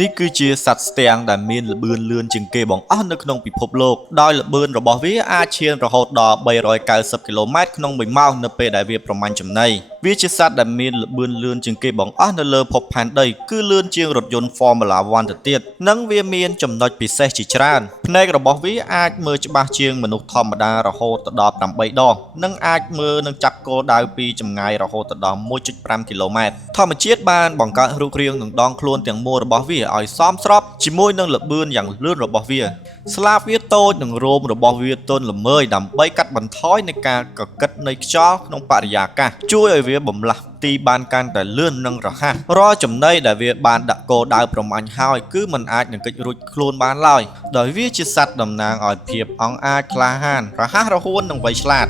នេះគឺជាសត្វស្ទាំងដែលមានល្បឿនលឿនជាងគេបង្អស់នៅក្នុងពិភពលោកដោយល្បឿនរបស់វាអាចឈានរហូតដល់390គីឡូម៉ែត្រក្នុង1ម៉ោងនៅពេលដែលវាប្រមាញ់ចំណីវាជាសត្វដែលមានល្បឿនលឿនជាងគេបង្អស់នៅលើភពផែនដីគឺលឿនជាងរថយន្ត Formula 1 ទៅទៀតនិងវាមានចំណុចពិសេសជាច្រើនភ្នែករបស់វាអាចមើលច្បាស់ជាងមនុស្សធម្មតារហូតដល់8ដងនិងអាចមើលនិងចាប់គោលដៅពីចម្ងាយរហូតដល់ 1.5 គីឡូម៉ែត្រធម្មជាតិបានបង្កើតរូបរាងនិងដងខ្លួនទាំងមូលរបស់វាឲ្យសមស្របជាមួយនឹងល្បឿនយ៉ាងលឿនរបស់វាស្លាបវាតូចនិងរោមរបស់វាទន់ល្មើយដើម្បីកាត់បន្ថយនៃការកកិតនៃខ្យល់ក្នុងបរិយាកាសជួយឲ្យវាបំលាស់ទីបានកាន់តែលឿននិងរហ័សរាល់ចំណីដែលវាបានដាក់គោលដៅប្រមាញ់ហើយគឺมันអាចនឹងគេចរួចខ្លួនបានឡើយដោយវាជាសត្វតំណាងឲ្យភាពអង់អាចក្លាហានរហ័សរហួននិងវៃឆ្លាត